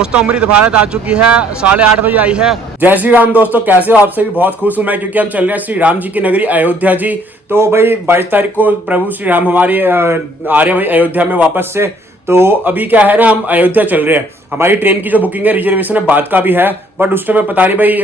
दोस्तों अमृत भारत आ चुकी है, 8:30 बजे आई है। जय श्री राम दोस्तों, कैसे हो आप सभी? बहुत खुश हूं मैं क्योंकि हम चल रहे हैं श्री राम जी की नगरी अयोध्या जी। तो भाई 22 तारीख को प्रभु श्री राम हमारे आ रहे हैं भाई अयोध्या में वापस से। तो अभी क्या है ना, हम अयोध्या चल रहे हैं। हमारी ट्रेन की जो बुकिंग है, रिजर्वेशन है बाद का भी है, बट उस टाइम पता नहीं भाई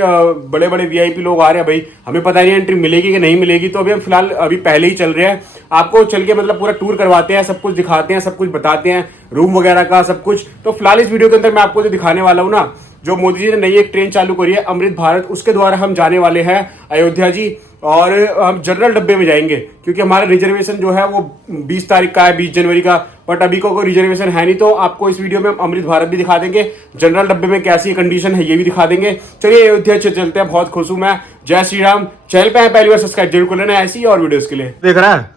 बड़े बड़े वीआईपी लोग आ रहे हैं भाई, हमें पता नहीं एंट्री मिलेगी कि नहीं मिलेगी। तो अभी हम फिलहाल अभी पहले ही चल रहे हैं। आपको चल के मतलब पूरा टूर करवाते हैं, सब कुछ दिखाते हैं, सब कुछ बताते हैं, रूम वगैरह का सब कुछ। तो फिलहाल इस वीडियो के अंदर मैं आपको जो दिखाने वाला हूँ ना, जो मोदी जी ने नई एक ट्रेन चालू करी है अमृत भारत, उसके द्वारा हम जाने वाले हैं अयोध्या जी। और हम जनरल डब्बे में जाएंगे क्योंकि हमारा रिजर्वेशन जो है वो 20 तारीख का है, 20 जनवरी का। बट अभी को कोई रिजर्वेशन है नहीं, तो आपको इस वीडियो में हम अमृत भारत भी दिखा देंगे, जनरल डब्बे में कैसी कंडीशन है ये भी दिखा देंगे। चलिए अयोध्या चलते हैं, बहुत खुश हूं मैं। जय श्री राम। चैनल पे पहली बार सब्सक्राइब जरूर कर लेना ऐसी और वीडियोस के लिए। देख रहा है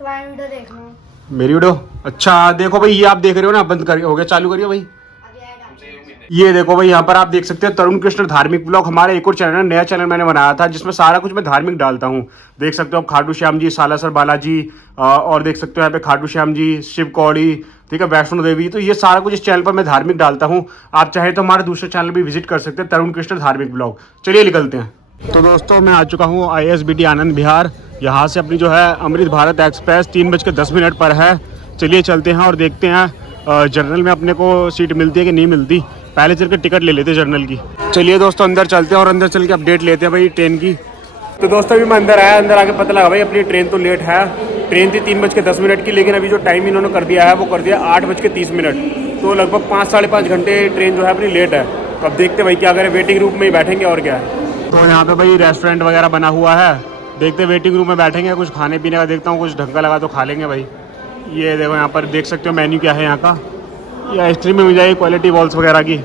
वीडियो देख लो, मेरी वीडियो? अच्छा देखो भाई, ये आप देख रहे हो ना, बंद कर हो गया, चालू करिए भाई। ये देखो भाई, यहाँ पर आप देख सकते हो तरुण कृष्ण धार्मिक ब्लॉग, हमारा एक और चैनल, नया चैनल मैंने बनाया था जिसमें सारा कुछ मैं धार्मिक डालता हूँ। देख सकते हो आप खाटू श्याम जी, सालासर बालाजी, और देख सकते हो यहाँ पे खाटू श्याम जी, शिव कौड़ी, ठीक है, वैष्णो देवी। तो ये सारा कुछ इस चैनल पर मैं धार्मिक डालता हूँ। आप चाहे तो हमारे दूसरे चैनल भी विजिट कर सकते हैं, तरुण कृष्ण धार्मिक ब्लॉग। चलिए निकलते हैं। तो दोस्तों मैं आ चुका हूँ ISBT आनंद विहार। यहाँ से अपनी जो है अमृत भारत एक्सप्रेस 3:10 पर है। चलिए चलते हैं और देखते हैं जर्नल में अपने को सीट मिलती है कि नहीं मिलती। पहले चल के टिकट ले लेते जर्नल की। चलिए दोस्तों अंदर चलते हैं और अंदर चल के अपडेट लेते हैं भाई ट्रेन की। तो दोस्तों अभी मैं अंदर आया, अंदर आके पता लगा भाई अपनी ट्रेन तो लेट है। ट्रेन थी 3:10 की, लेकिन अभी जो टाइम इन्होंने कर दिया है वो कर दिया 8:30। तो लगभग 5-5.5 घंटे ट्रेन जो है अपनी लेट है। तो अब देखते भाई क्या करें, वेटिंग रूम में ही बैठेंगे और क्या है। तो यहाँ पे भाई रेस्टोरेंट वगैरह बना हुआ है, देखते वेटिंग रूम में बैठेंगे, कुछ खाने पीने का देखता हूँ, कुछ ढंग का लगा तो खा लेंगे भाई। ये देखो यहाँ पर देख सकते हो मेन्यू क्या है यहाँ का। ये आइसक्रीम में मिल जाएगी क्वालिटी वॉल्स वगैरह की,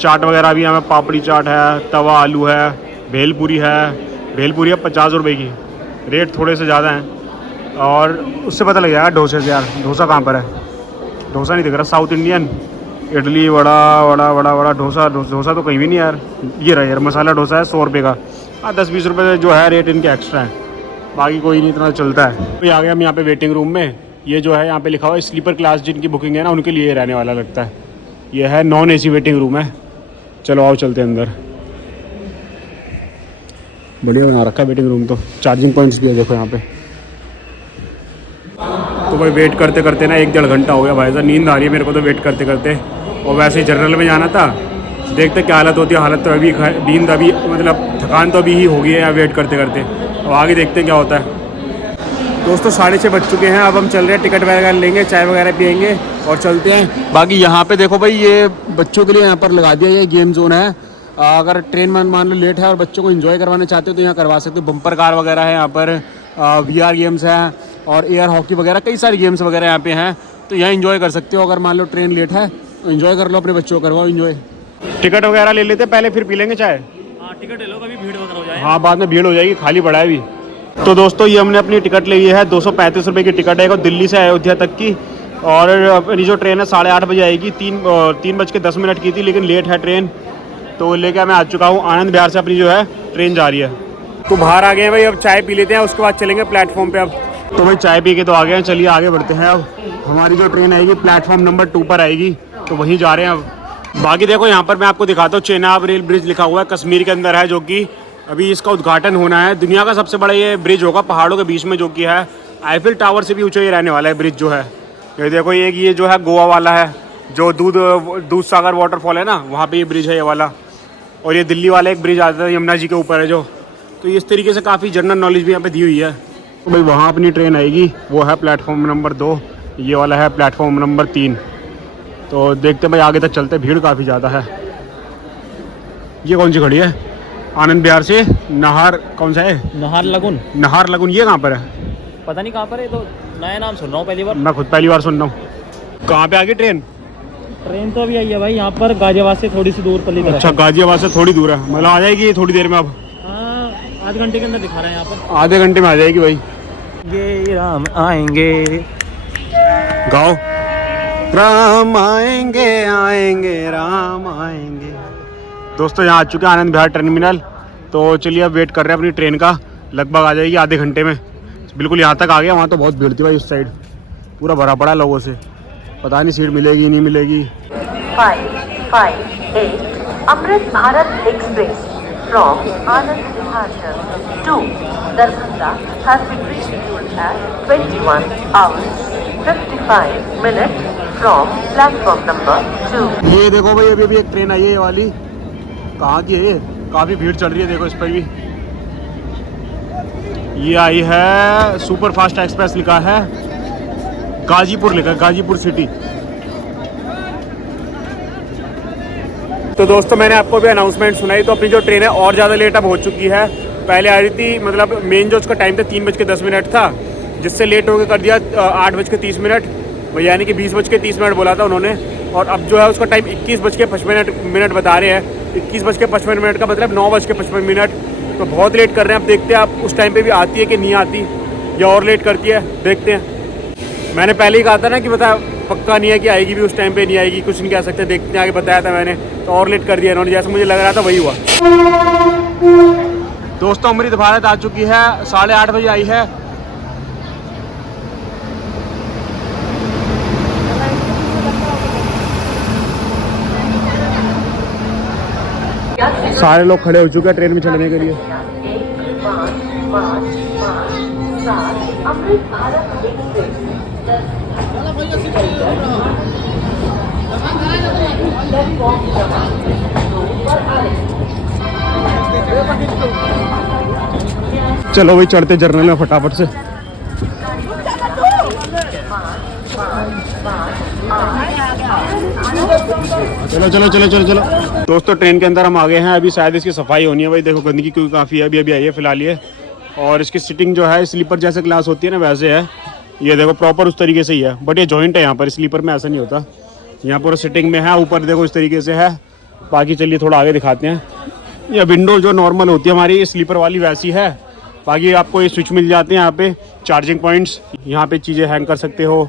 चाट वगैरह भी, यहाँ पे पापड़ी चाट है, तवा आलू है, भेलपूरी है। भेलपूरी है 50 रुपये की, रेट थोड़े से ज़्यादा हैं। और उससे पता लग जाएगा डोसे से। यार डोसा कहाँ पर है? डोसा नहीं दिख रहा। साउथ इंडियन इडली वड़ा वड़ा वड़ा वड़ा डोसा, डोसा तो कहीं भी नहीं यार। ये रहा यार, मसाला डोसा है 100 रुपये का। हाँ 10-20 रुपये जो है रेट इनके एक्स्ट्रा है, बाकी कोई नहीं, इतना चलता है। तो आ गया हम यहाँ पे वेटिंग रूम में। ये जो है यहाँ पे लिखा हुआ है स्लीपर क्लास, जिनकी बुकिंग है ना उनके लिए रहने वाला लगता है। ये है नॉन AC वेटिंग रूम है। चलो आओ चलते हैं अंदर। बढ़िया बना रखा है वेटिंग रूम, तो चार्जिंग पॉइंट्स भी है देखो यहाँ पे। तो भाई वेट करते करते ना 1-1.5 घंटा हो गया भाई साहब, नींद आ रही है मेरे को तो वेट करते करते। और वैसे ही जनरल में जाना था, देखते क्या हालत होती है। हालत तो अभी नींद अभी मतलब थकान तो अभी ही हो गई है यार वेट करते करते। अब आगे देखते हैं क्या होता है। दोस्तों 6:30 बज चुके हैं, अब हम चल रहे हैं, टिकट वगैरह लेंगे, चाय वगैरह पियेंगे और चलते हैं। बाकी यहाँ पे देखो भाई, ये बच्चों के लिए यहाँ पर लगा दिया, ये गेम जोन है। अगर ट्रेन मान लो लेट है और बच्चों को एंजॉय करवाना चाहते हो तो यहाँ करवा सकते हो। बम्पर कार वगैरह है यहाँ पर, VR गेम्स हैं और एयर हॉकी वगैरह, कई सारी गेम्स वगैरह यहाँ पे हैं। तो यहाँ एंजॉय कर सकते हो। अगर मान लो ट्रेन लेट है तो एंजॉय कर लो, अपने बच्चों को करवाओ एंजॉय। टिकट वगैरह ले लेते पहले, फिर पी लेंगे चाय। हाँ टिकट ले लो, कभी भीड़ वगैरह हो जाए। हाँ बाद में भीड़ हो जाएगी, खाली पड़ा है अभी। तो दोस्तों ये हमने अपनी टिकट ली है, 235 रुपये की टिकट है दिल्ली से अयोध्या तक की। और अपनी जो ट्रेन है 8:30 बजे आएगी। 3:10 की थी, लेकिन लेट है ट्रेन। तो लेकर मैं आ चुका हूँ आनंद विहार से, अपनी जो है ट्रेन जा रही है। तो बाहर आ गए भाई, अब चाय पी लेते हैं, उसके बाद चलेंगे प्लेटफॉर्म पे। अब तो भाई चाय पी के तो आ गए हैं, चलिए आगे बढ़ते हैं। अब हमारी जो ट्रेन आएगी प्लेटफॉर्म नंबर 2 पर आएगी, तो वहीं जा रहे हैं अब। बाकी देखो यहाँ पर मैं आपको दिखाता हूँ, चेनाब रेल ब्रिज लिखा हुआ है, कश्मीर के अंदर है, जो कि अभी इसका उद्घाटन होना है। दुनिया का सबसे बड़ा ये ब्रिज होगा पहाड़ों के बीच में, जो कि है आईफिल टावर से भी ऊंचा ये रहने वाला है ब्रिज जो है। ये देखो ये जो है गोवा वाला है, जो दूध सागर वाटरफॉल है ना, वहाँ पे ये ब्रिज है ये वाला। और ये दिल्ली वाला एक ब्रिज आता है यमुना जी के ऊपर है जो। तो इस तरीके से काफ़ी जनरल नॉलेज भी यहाँ पे दी हुई है। तो भाई वहाँ अपनी ट्रेन आएगी, वो है प्लेटफॉर्म नंबर 2, ये वाला है प्लेटफॉर्म नंबर 3। तो देखते भाई आगे तक चलते, भीड़ काफ़ी ज़्यादा है। ये कौन सी खड़ी है? आनंद विहार से नाहर, कौन सा है? नाहर लगुन। नाहर लगुन, ये कहाँ पर है? पता नहीं कहाँ पर है, तो नया नाम सुन रहा हूँ पहली बार। मैं खुद पहली बार सुन रहा हूँ। कहाँ पे आ गई ट्रेन? ट्रेन तो अभी आई है भाई, यहाँ पर गाजियाबाद से थोड़ी सी दूर पल्ली तरफ। अच्छा गाजियाबाद से थोड़ी दूर है, मतलब आ जाएगी थोड़ी देर में। अब हाँ आधे घंटे के अंदर दिखा रहे हैं यहाँ पर। आधे घंटे में आ जाएगी भाई। ये राम आएंगे, गाओ राम आएंगे आएंगे राम आएंगे। दोस्तों यहाँ आ चुके हैं आनंद विहार टर्मिनल। तो चलिए अब वेट कर रहे हैं अपनी ट्रेन का, लगभग आ जाएगी आधे घंटे में। बिल्कुल यहाँ तक आ गया, वहाँ तो बहुत भीड़ थी भाई, उस साइड पूरा भरा पड़ा लोगों से, पता नहीं सीट मिलेगी नहीं मिलेगी। 5, 5:08 Amrit Bharat Express from Anand Vihar to Darbhanga has been rescheduled at 21 hours 55 minutes from platform number 2. ये देखो भाई अभी अभी एक ट्रेन आई है ये वाली, कहाँ की है ये? काफ़ी भीड़ चल रही है, देखो इस पर भी। ये आई है सुपर फास्ट एक्सप्रेस, लिखा है गाजीपुर, लिखा है गाजीपुर सिटी। तो दोस्तों मैंने आपको भी अनाउंसमेंट सुनाई, तो अपनी जो ट्रेन है और ज़्यादा लेट अब हो चुकी है। पहले आ रही थी, मतलब मेन जो उसका टाइम था 3:10 था, जिससे लेट होकर कर दिया 8:30, यानी कि 20:30 बोला था उन्होंने। और अब जो है उसका टाइम 21:55 बता रहे हैं। 21:55 का मतलब 9:55। तो बहुत लेट कर रहे हैं। अब देखते हैं आप उस टाइम पे भी आती है कि नहीं आती, या और लेट करती है, देखते हैं। मैंने पहले ही कहा था ना कि बता पक्का नहीं है कि आएगी भी उस टाइम पे, नहीं आएगी, कुछ नहीं कह सकते, देखते हैं। आगे बताया था मैंने, तो और लेट कर दिया इन्होंने, जैसे मुझे लग रहा था वही हुआ। दोस्तों अमृत भारत आ चुकी है, 8:30 बजे आई है। सारे लोग खड़े हो चुके हैं ट्रेन में चढ़ने के लिए। 1-5-5-5-7 अमृत भारत एक्सप्रेस चलो भाई चढ़ते जर्नल में फटाफट से। चलो चलो चलो चलो चलो दोस्तों, ट्रेन के अंदर हम आ गए हैं। अभी शायद इसकी सफाई होनी है भाई, देखो गंदगी क्योंकि काफ़ी है, अभी अभी आई है फिलहाल ये। और इसकी सीटिंग जो है स्लीपर जैसे क्लास होती है ना वैसे है, ये देखो प्रॉपर उस तरीके से ही है। बट ये जॉइंट है यहाँ पर, स्लीपर में ऐसा नहीं होता। यहाँ पर सिटिंग में है, ऊपर देखो इस तरीके से है। बाकी चलिए थोड़ा आगे दिखाते हैं। ये विंडो जो नॉर्मल होती है हमारी स्लीपर वाली वैसी है। बाकी आपको ये स्विच मिल जाते हैं यहाँ पे, चार्जिंग पॉइंट्स, यहाँ पे चीज़ें हैंग कर सकते हो।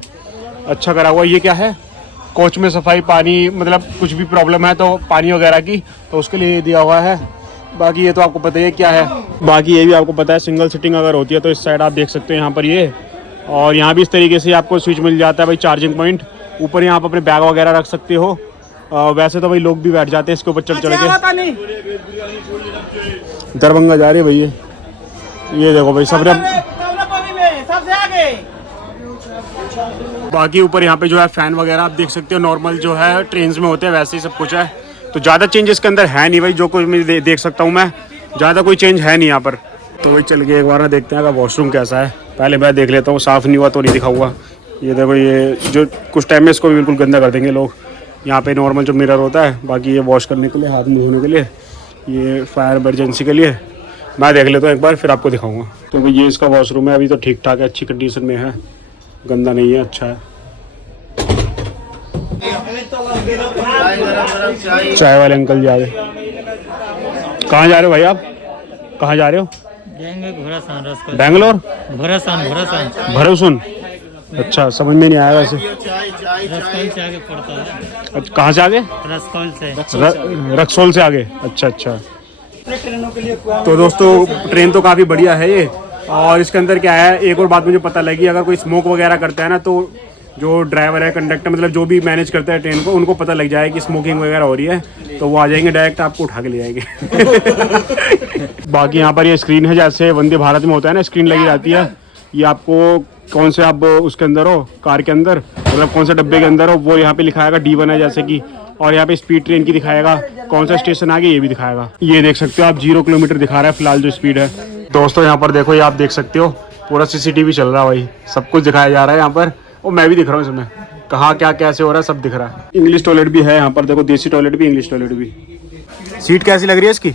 अच्छा करा हुआ। ये क्या है, कोच में सफाई, पानी, मतलब कुछ भी प्रॉब्लम है तो पानी वगैरह की, तो उसके लिए दिया हुआ है। बाकी ये तो आपको पता ही है क्या है। बाकी ये भी आपको पता है, सिंगल सीटिंग अगर होती है तो इस साइड आप देख सकते हैं यहाँ पर ये। और यहाँ भी इस तरीके से आपको स्विच मिल जाता है भाई, चार्जिंग पॉइंट। ऊपर यहाँ पर अपने बैग वगैरह रख सकते हो। वैसे तो भाई लोग भी बैठ जाते हैं इसके ऊपर चढ़ चढ़ के। दरभंगा जा रही है भैया, ये देखो भाई सब बाकी ऊपर यहाँ पे जो है फैन वगैरह आप देख सकते हो, नॉर्मल जो है ट्रेन्स में होते हैं वैसे ही सब कुछ है। तो ज़्यादा चेंज इसके अंदर है नहीं भाई, जो कुछ मैं देख सकता हूँ मैं, ज़्यादा कोई चेंज है नहीं यहाँ पर। तो भाई चल के एक बार ना देखते हैं अगर वॉशरूम कैसा है। पहले मैं देख लेता हूँ, साफ़ नहीं हुआ तो नहीं दिखाऊंगा। ये देखो, ये जो कुछ टाइम में इसको भी बिल्कुल गंदा कर देंगे लोग। यहाँ पे नॉर्मल जो मिरर होता है, बाकी ये वॉश करने के लिए, हाथ में धोने के लिए, ये फायर इमरजेंसी के लिए। मैं देख लेता हूँ एक बार, फिर आपको दिखाऊंगा। तो भाई ये इसका वॉशरूम है, अभी तो ठीक ठाक है, अच्छी कंडीशन में है, गंदा नहीं है, अच्छा है। चाय वाले अंकल जी आ गए। कहाँ जा रहे हो भाई आप, कहाँ जा रहे हो? बैंगलोर, भरोसन। अच्छा, समझ में नहीं आया वैसे। कहाँ से आगे? रक्सौल से आगे। अच्छा अच्छा। तो दोस्तों ट्रेन तो काफ़ी बढ़िया है ये। और इसके अंदर क्या है, एक और बात मुझे पता लगी, अगर कोई स्मोक वगैरह करता है ना, तो जो ड्राइवर है, कंडक्टर, मतलब जो भी मैनेज करता है ट्रेन को, उनको पता लग जाए कि स्मोकिंग वगैरह हो रही है, तो वो आ जाएंगे डायरेक्ट, आपको उठा के ले जाएंगे। बाकी यहाँ पर ये स्क्रीन है, जैसे वंदे भारत में होता है ना, स्क्रीन लगी जाती है। ये आपको कौन से आप उसके अंदर हो, कार के अंदर, मतलब कौन से डब्बे के अंदर हो, वो यहाँ पे लिखाएगा D1 है जैसे कि। और यहाँ पे स्पीड ट्रेन की दिखाएगा, कौन सा स्टेशन आगे ये भी दिखाएगा। ये देख सकते हो आप, 0 किलोमीटर दिखा रहा है फिलहाल जो स्पीड है। दोस्तों यहाँ पर देखो, ये आप देख सकते हो पूरा CCTV चल रहा है भाई, सब कुछ दिखाया जा रहा है यहाँ पर। और मैं भी दिख रहा हूँ इसमें, कहाँ क्या कैसे हो रहा है सब दिख रहा है। इंग्लिश टॉयलेट भी है यहाँ पर, देखो देसी टॉयलेट भी, इंग्लिश टॉयलेट भी। सीट कैसी लग रही है इसकी?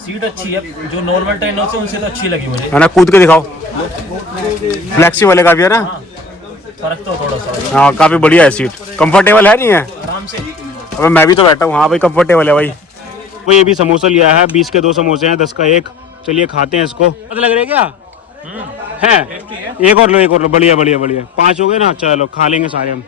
सीट अच्छी है, जो नॉर्मल ट्रेन होती है उनसे तो अच्छी लगी मुझे, है ना। कूद के दिखाओ, फ्लेक्सी वाले का भी है ना, फर्क तो थोड़ा सा। हाँ काफ़ी बढ़िया है सीट, कंफर्टेबल है नहीं है? आराम से। अबे मैं भी तो बैठा हूँ। हाँ भाई कंफर्टेबल है भाई। वो ये भी समोसा लिया है, 20 के 2 समोसे हैं, 10 का 1। चलिए खाते हैं इसको। पता लग रहा है क्या है? एक और लो, एक और लो, बढ़िया बढ़िया बढ़िया। 5 हो गए ना, चलो खा लेंगे सारे हम।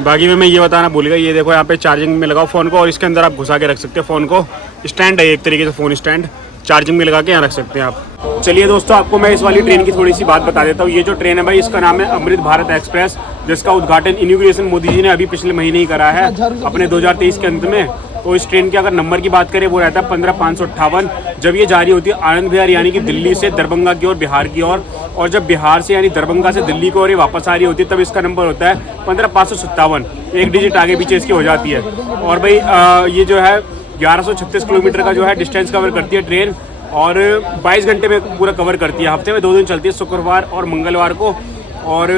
बाकी में मैं ये बताना भूल गया, ये देखो यहाँ पे चार्जिंग में लगाओ फ़ोन को, और इसके अंदर आप घुसा के रख सकते हो फ़ोन को। स्टैंड है एक तरीके से, फ़ोन स्टैंड। चार्जिंग में लगा के यहाँ रख सकते हैं आप। चलिए दोस्तों, आपको मैं इस वाली ट्रेन की थोड़ी सी बात बता देता हूँ। ये जो ट्रेन है भाई, इसका नाम है अमृत भारत एक्सप्रेस, जिसका उद्घाटन इनॉग्रेशन मोदी जी ने अभी पिछले महीने ही करा है अपने 2023 के अंत में। तो इस ट्रेन के अगर नंबर की बात करें वो रहता है 15558। जब ये जारी होती है आनंद विहार यानी कि दिल्ली से दरभंगा की ओर, बिहार की ओर, और जब बिहार से यानी दरभंगा से दिल्ली की ओर ये वापस आ रही होती है तब इसका नंबर होता है 15557। एक डिजिट आगे पीछे इसकी हो जाती है। और भाई ये जो है 1136 किलोमीटर का जो है डिस्टेंस कवर करती है ट्रेन, और 22 घंटे में पूरा कवर करती है। हफ्ते में 2 दिन चलती है, शुक्रवार और मंगलवार को। और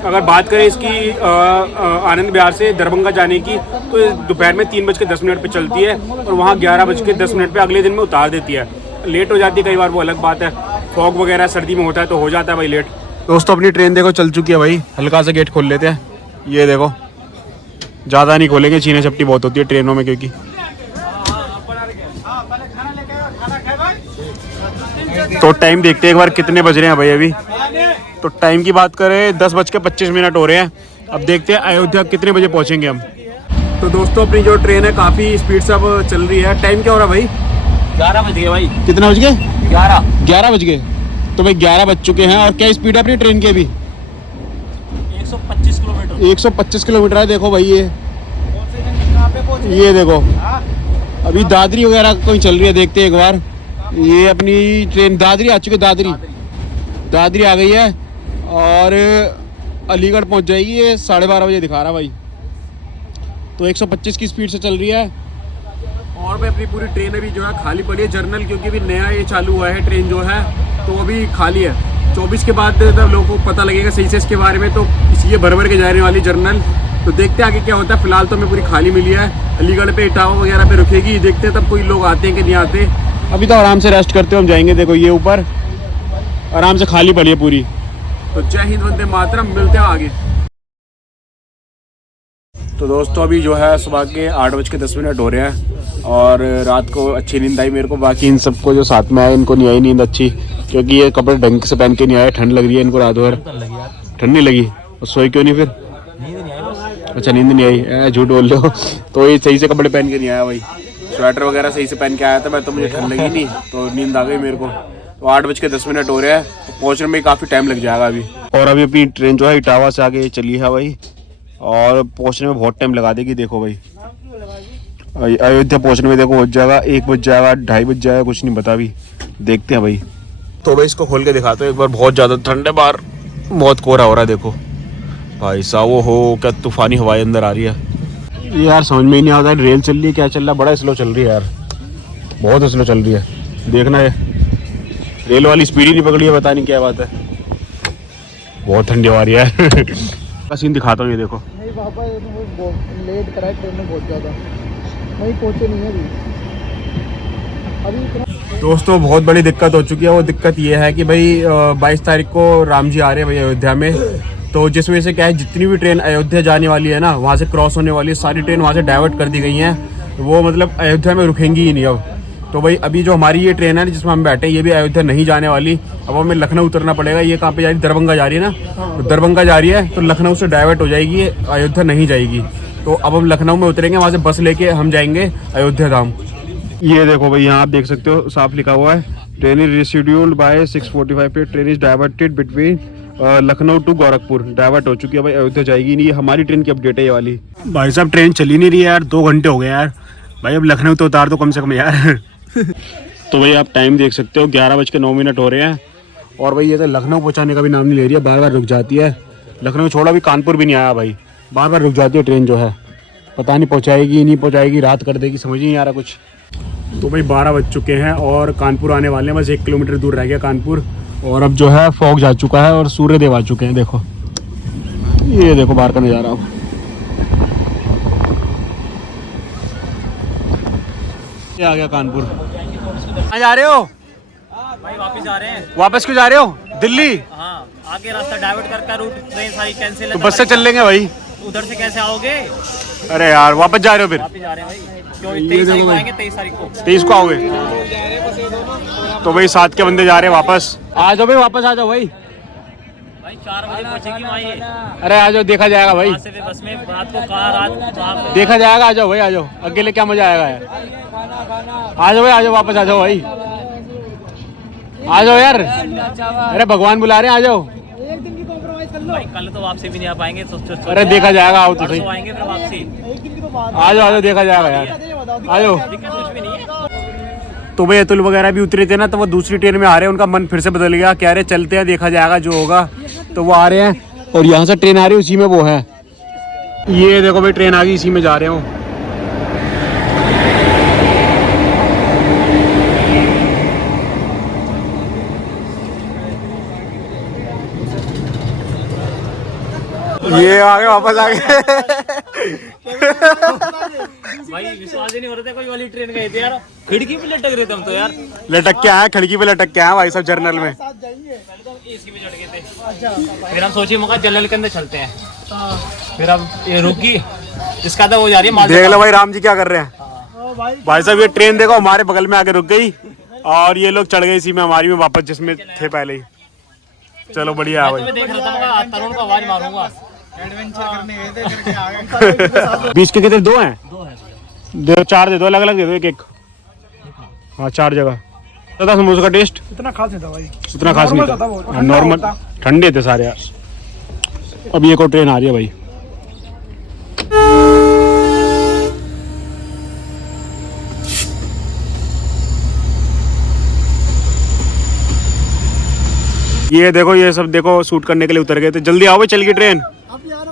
अगर बात करें इसकी आनंद विहार से दरभंगा जाने की, तो दोपहर में 3:10 पे चलती है और वहाँ 11:10 पे अगले दिन में उतार देती है। लेट हो जाती है कई बार, वो अलग बात है। फॉग वगैरह सर्दी में होता है तो हो जाता है भाई लेट। दोस्तों अपनी ट्रेन देखो चल चुकी है भाई। हल्का सा गेट खोल लेते हैं, ये देखो। ज़्यादा नहीं खोलेंगे, छीने झपटी बहुत होती है ट्रेनों में, क्योंकि तो टाइम देखते हैं एक बार कितने बज रहे हैं भाई अभी। तो टाइम की बात करें 10:25 हो रहे हैं। अब देखते हैं अयोध्या कितने बजे पहुंचेंगे हम। तो दोस्तों अपनी जो ट्रेन है काफ़ी स्पीड से अब चल रही है। टाइम क्या हो रहा है भाई? 11 बज गए भाई। कितना बज गए? 11 बज गए। तो भाई 11 बज चुके हैं। और क्या स्पीड है अपनी ट्रेन की अभी? 125 किलोमीटर। 125 किलोमीटर है। देखो भाई ये देखो अभी दादरी वगैरह कोई चल रही है, देखते हैं एक बार। ये अपनी ट्रेन दादरी आ चुकी है। दादरी आ गई है और अलीगढ़ पहुंच जाएगी। ये 12:30 बजे दिखा रहा भाई। तो 125 की स्पीड से चल रही है। और भाई अपनी पूरी ट्रेन अभी जो है खाली पड़ी है, जर्नल, क्योंकि अभी नया ये चालू हुआ है ट्रेन जो है, तो अभी खाली है। 24 के बाद तब लोगों को पता लगेगा सही से इसके बारे में, तो इसलिए भर के जाने वाली जर्नल। तो देखते हैं आगे क्या होता है। फिलहाल तो हमें पूरी खाली मिली है। अलीगढ़ पे इटावा वगैरह पे रुकेगी, देखते हैं तब कोई लोग आते हैं कि नहीं आते। अभी तो आराम से रेस्ट करते हुए हम जाएंगे। देखो ये ऊपर आराम से खाली पड़ी है पूरी। तो जय हिंद, वंदे मातरम। मिलते हैं आगे। तो दोस्तों अभी जो है सुबह के 8:10 हो रहे हैं और रात को अच्छी नींद आई मेरे को। बाकी इन सबको जो साथ में आए इनको नहीं आई नींद अच्छी, क्योंकि ये कपड़े ढंग से पहन के नहीं आए। ठंड लग रही है इनको रात भर। ठंड नहीं लगी और सोए क्यों नहीं फिर? अच्छा नींद नहीं आई, झूठ बोल लो। तो ये सही से कपड़े पहन के नहीं आया भाई। स्वेटर वगैरह सही से पहन के आया था मैं, तो मुझे ठंड लगी नहीं, तो नींद आ गई मेरे को। तो 8:10 हो रहे हैं। पहुँचने में काफ़ी टाइम लग जाएगा अभी। और अभी अपनी ट्रेन जो है इटावा से आगे चली है भाई, और पहुँचने में बहुत टाइम लगा देगी। देखो भाई अयोध्या पहुँचने में देखो हो जाएगा 1 बज जाएगा, 2:30 बज जाएगा, कुछ नहीं पता अभी। देखते हैं भाई। तो भाई इसको खोल के दिखाता हूँ एक बार। बहुत ज़्यादा ठंड है बाहर, बहुत कोहरा हो रहा है। देखो भाई साहब, वो हो क्या तूफानी हवाएं अंदर आ रही है यार। समझ में ही नहीं आता रेल चल रही है क्या चल रहा है। बड़ा स्लो चल रही है यार, बहुत स्लो चल रही है। देखना है रेल वाली स्पीड ही नहीं पकड़ी है, पता नहीं क्या बात है। बहुत ठंडी हवा रही है। का सीन दिखाता हूँ, ये देखो। नहीं पापा, ये तो लेट करा है ट्रेन में बहुत ज़्यादा, वहीं पहुँचे नहीं है अभी। दोस्तों बहुत बड़ी दिक्कत हो चुकी है। वो दिक्कत ये है कि भाई 22 तारीख को राम जी आ रहे हैं भाई अयोध्या में। तो जिस वजह से क्या है, जितनी भी ट्रेन अयोध्या जाने वाली है ना, वहाँ से क्रॉस होने वाली है, सारी ट्रेन वहाँ से डाइवर्ट कर दी गई हैं। वो मतलब अयोध्या में रुकेंगी ही नहीं अब। तो भाई अभी जो हमारी ये ट्रेन है जिसमें हम बैठे हैं, ये भी अयोध्या नहीं जाने वाली। अब हमें लखनऊ उतरना पड़ेगा। ये कहाँ पे जा रही है? दरभंगा जा रही है ना। तो दरभंगा जा रही है तो लखनऊ से डाइवर्ट हो जाएगी, अयोध्या नहीं जाएगी। तो अब हम लखनऊ में उतरेंगे, वहाँ से बस लेके हम जाएंगे अयोध्या धाम। ये देखो भाई, यहाँ आप देख सकते हो साफ लिखा हुआ है, ट्रेन इज रिशेड्यूल्ड बाय 6:45 पे। Train is diverted between Lucknow to Gorakhpur. Divert हो चुकी है भाई, अयोध्या जाएगी नहीं। ये हमारी ट्रेन की अपडेट है ये वाली। भाई साहब ट्रेन चली नहीं रही है यार, 2 घंटे हो गए यार। भाई अब लखनऊ तो उतार दो कम से कम यार। तो भाई आप टाइम देख सकते हो, 11:09 हो रहे हैं। और भाई ये तो लखनऊ पहुँचाने का भी नाम नहीं ले रही है, बार बार रुक जाती है। लखनऊ छोड़ा भी कानपुर भी नहीं आया भाई, बार बार रुक जाती है ट्रेन जो है। पता नहीं पहुँचाएगी नहीं पहुँचाएगी, रात कर देगी, समझ नहीं आ रहा कुछ। तो भाई 12 बज चुके हैं और कानपुर आने वाले हैं। बस 1 किलोमीटर दूर रह गया कानपुर। और अब जो है फॉग जा चुका है और सूर्यदेव आ चुके हैं। देखो ये देखो बाहर का नज़ारा। ये आ गया कानपुर। कहाँ जा रहे हो भाई? वापस जा रहे हैं। वापस क्यों जा रहे हो? दिल्ली? हाँ, आगे रास्ता डाइवर्ट कर रूट ट्रेन सारी कैंसिल है। तो बस से चल लेंगे भाई। उधर से कैसे आओगे? अरे यार वापस जा रहे हो फिर? वापस जा रहे हैं भाई। क्यों 23 तारीख को आएंगे? 23 तारीख को 23 को आओगे? तो भाई 7 के बंदे जा रहे हैं वापस। आ जाओ भाई, वापस आ जाओ भाई। भाई 4 बजे पहुंचेगी वहाँ ये। अरे आ जाओ, देखा जाएगा भाई। वहाँ से फिर बस में रात को कहाँ रात देखा जाएगा। आ जाओ भाई, आ जाओ। अकेले क्या मजा आएगा यार। आ जाओ भाई, आ जाओ, वापस आ जाओ भाई। आ जाओ यार, अरे भगवान बुला रहे हैं, आ जाओ। एक दिन की कॉम्प्रोमाइज कर लो। भाई कल तो वापसी भी नहीं आ पाएंगे, अरे देखा जाएगा, आओ तो सही, परसों आएंगे फिर वापसी। एक दिन की तो बात आ जाओ आ जाओ, देखा जाएगा यार, आ जाओ। दिक्कत कुछ भी नहीं है। तो भाई अतुल वगैरह भी उतरे थे ना, तो वो दूसरी ट्रेन में आ रहे हैं, उनका मन फिर से बदल गया, कह रहे चलते हैं, देखा जाएगा जो होगा। तो वो आ रहे हैं और यहाँ से ट्रेन आ रही है, उसी में वो है। ये देखो भाई ट्रेन आ गई, इसी में जा रहे हो। ये आ गए, वापस आ गए। भाई विश्वास ही नहीं हो रहा था, कोई वाली ट्रेन गई थी यार, खिड़की पे लटक रहे थे हम तो यार। लटक के आए, खिड़की पे लटक के आए भाई सब, जर्नल में। साथ जाएंगे। एसी में चढ़ गए थे। फिर हम सोचे मौका जनरल के अंदर चलते हैं, फिर अब ये रुकी, इसका तो वो जा रही है मालदा। देख लो भाई राम जी क्या कर रहे हैं। भाई साहब ये ट्रेन देखो हमारे बगल में आके रुक गई और ये लोग चढ़ गए इसी में, हमारी में वापस, जिसमें थे पहले ही। चलो बढ़िया है मैं भाई। देख रहा था, तरुण को आवाज मारूंगा। एडवेंचर करने गए थे, करके आ गए। बीच के कितने, दो हैं? दो है। दो, चार दे दो, अलग अलग दे दो, एक एक। हाँ 4 जगह। तो था समोसे का टेस्ट इतना खास नहीं था भाई, उतना खास नहीं नॉर्मल था था, वो, हाँ, नॉर्मल, ठंडे थे सारे यार। अभी एक और ट्रेन आ रही है भाई। ये देखो, ये सब देखो शूट करने के लिए उतर गए थे। जल्दी आओ भाई, चल गई ट्रेन। अब यार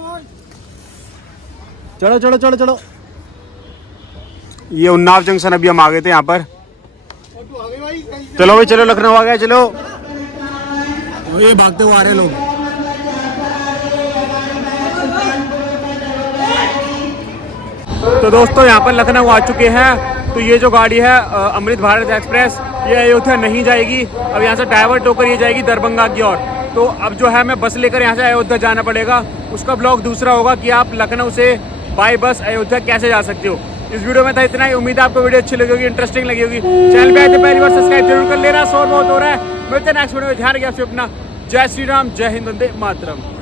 चलो चलो चलो चलो। ये उन्नाव जंक्शन, अभी हम आ गए थे यहाँ पर। चलो भाई चलो, लखनऊ आ गया, चलो। ये भागते हुए आ रहे हैं लोग। तो दोस्तों यहाँ पर लखनऊ आ चुके हैं। तो ये जो गाड़ी है अमृत भारत एक्सप्रेस, ये अयोध्या नहीं जाएगी, अब यहाँ से डाइवर्ट होकर ये जाएगी दरभंगा की ओर। तो अब जो है मैं बस लेकर यहाँ से अयोध्या जाना पड़ेगा। उसका ब्लॉग दूसरा होगा कि आप लखनऊ से बाय बस अयोध्या कैसे जा सकते हो। इस वीडियो में था इतना ही। उम्मीद है आपको वीडियो अच्छी लगी होगी, इंटरेस्टिंग लगी होगी। चैनल पे आए थे पहली बार, सब्सक्राइब जरूर कर लेना। शोर बहुत हो रहा है। मिलते हैं नेक्स्ट वीडियो में। ध्यान रखिए आपसे अपना। जय श्री राम, जय हिंद, वंदे मातरम।